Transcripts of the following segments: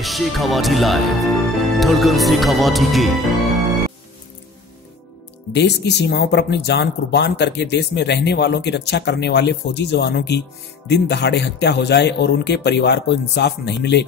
है शेखावाटी लाइव, धड़कन शेखावाटी की। देश की सीमाओं पर अपनी जान कुर्बान करके देश में रहने वालों की रक्षा करने वाले फौजी जवानों की दिन दहाड़े हत्या हो जाए और उनके परिवार को इंसाफ नहीं मिले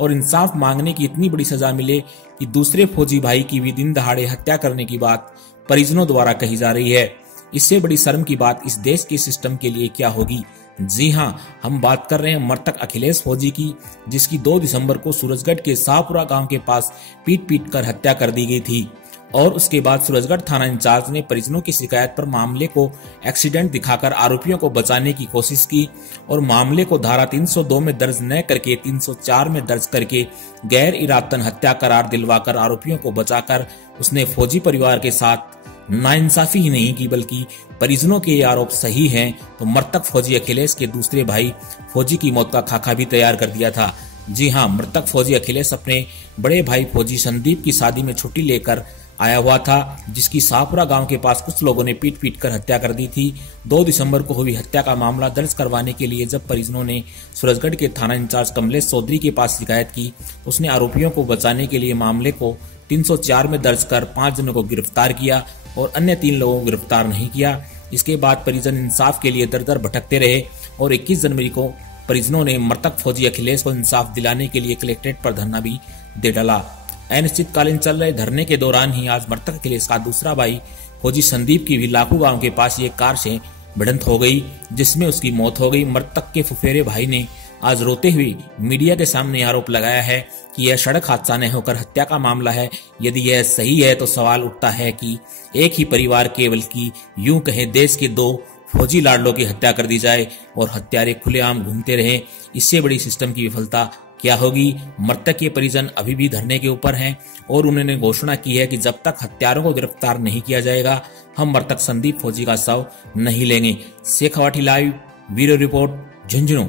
और इंसाफ मांगने की इतनी बड़ी सजा मिले कि दूसरे फौजी भाई की भी दिन दहाड़े हत्या करने की बात परिजनों द्वारा कही जा रही है। इससे बड़ी शर्म की बात इस देश के सिस्टम के लिए क्या होगी। जी हां, हम बात कर रहे हैं मृतक अखिलेश फौजी की, जिसकी 2 दिसंबर को सूरजगढ़ के शाहपुरा गांव के पास पीट कर हत्या कर दी गई थी और उसके बाद सूरजगढ़ थाना इंचार्ज ने परिजनों की शिकायत पर मामले को एक्सीडेंट दिखाकर आरोपियों को बचाने की कोशिश की और मामले को धारा 302 में दर्ज न करके 304 में दर्ज करके गैर इरादतन हत्या करार दिलवाकर आरोपियों को बचाकर उसने फौजी परिवार के साथ नाइंसाफी ही नहीं की बल्कि परिजनों के ये आरोप सही हैं तो मृतक फौजी अखिलेश के दूसरे भाई फौजी की मौत का खाका भी तैयार कर दिया था। जी हां, मृतक फौजी अखिलेश अपने बड़े भाई फौजी संदीप की शादी में छुट्टी लेकर आया हुआ था, जिसकी शाहपुरा गांव के पास कुछ लोगों ने पीट कर हत्या कर दी थी। 2 दिसंबर को हुई हत्या का मामला दर्ज करवाने के लिए जब परिजनों ने सूरजगढ़ के थाना इंचार्ज कमलेश चौधरी के पास शिकायत की, उसने आरोपियों को बचाने के लिए मामले को 304 में दर्ज कर 5 जनों को गिरफ्तार किया और अन्य 3 लोगों को गिरफ्तार नहीं किया। इसके बाद परिजन इंसाफ के लिए दर दर भटकते रहे और 21 जनवरी को परिजनों ने मृतक फौजी अखिलेश को इंसाफ दिलाने के लिए कलेक्ट्रेट पर धरना भी दे डाला। अनिश्चितकालीन चल रहे धरने के दौरान ही आज मृतक अखिलेश का दूसरा भाई फौजी संदीप की भी लाखू गांव के पास एक कार से भिड़ंत हो गई, जिसमें उसकी मौत हो गई। मृतक के फुफेरे भाई ने आज रोते हुए मीडिया के सामने आरोप लगाया है कि यह सड़क हादसा न होकर हत्या का मामला है। यदि यह सही है तो सवाल उठता है कि एक ही परिवार के बल्कि यूं कहें देश के 2 फौजी लाडलों की हत्या कर दी जाए और हत्यारे खुलेआम घूमते रहे। इससे बड़ी सिस्टम की विफलता क्या होगी। मृतक के परिजन अभी भी धरने के ऊपर हैं और उन्होंने घोषणा की है कि जब तक हत्यारों को गिरफ्तार नहीं किया जाएगा हम मृतक संदीप फौजी का शव नहीं लेंगे। Shekhawati live, bureau report, Jhunjhunu.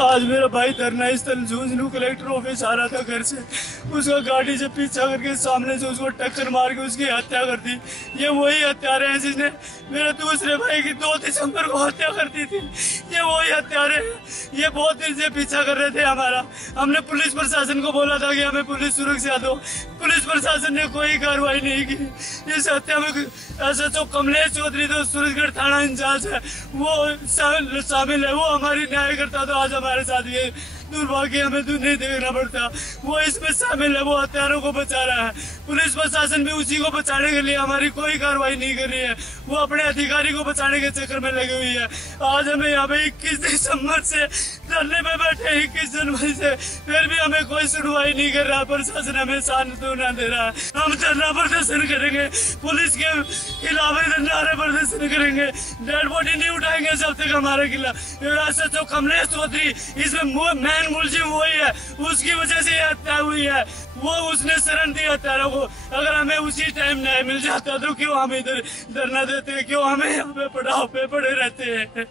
आज मेरा भाई धरना स्थल झुंझुनू कलेक्टर ऑफिस आ रहा था घर से, उसका गाड़ी से पीछा करके सामने से उसको टक्कर मार के उसकी हत्या कर दी। ये वही हत्यारे हैं जिसने मेरे दूसरे भाई की 2 दिसंबर को हत्या कर दी थी। ये वही हत्यारे हैं। ये बहुत दिन से पीछा कर रहे थे हमारा। हमने पुलिस प्रशासन को बोला था कि हमें पुलिस सुरक्षा दो, पुलिस प्रशासन ने कोई कार्रवाई नहीं की। इस हत्या में SHO कमलेश चौधरी तो सूरजगढ़ थाना इंचार्ज है, वो शामिल है। वो हमारी न्याय करता तो आज हमारे साथ ये दुर्भाग्य हमें तो नहीं देखना पड़ता। वो इसमें शामिल है, वो हत्यारों को बचा रहा है। पुलिस प्रशासन भी उसी को बचाने के लिए हमारी कोई कार्रवाई नहीं कर रही है। वो अपने अधिकारी को बचाने के चक्कर में लगी हुई है। आज हमें यहाँ पे 21 दिसंबर से धरने पे बैठे 21 जनवरी से, फिर भी हमें कोई सुनवाई नहीं कर रहा। प्रशासन हमें सांत्वना दे रहा है। हम धरना प्रदर्शन करेंगे, पुलिस के खिलाफ नारे प्रदर्शन करेंगे, डेड बॉडी नहीं उठाएंगे जब तक हमारे खिलाफ। SHO कमलेश चौधरी इसमें मैन मुलजिम वही है, उसकी वजह से ये हत्या हुई है। वो उसने शरण दी हत्यारों को। अगर हमें उसी टाइम न्याय मिल जाता तो क्यों हम इधर धरना देते, क्यों हमें यहाँ पे पड़ाव पे पड़े रहते हैं।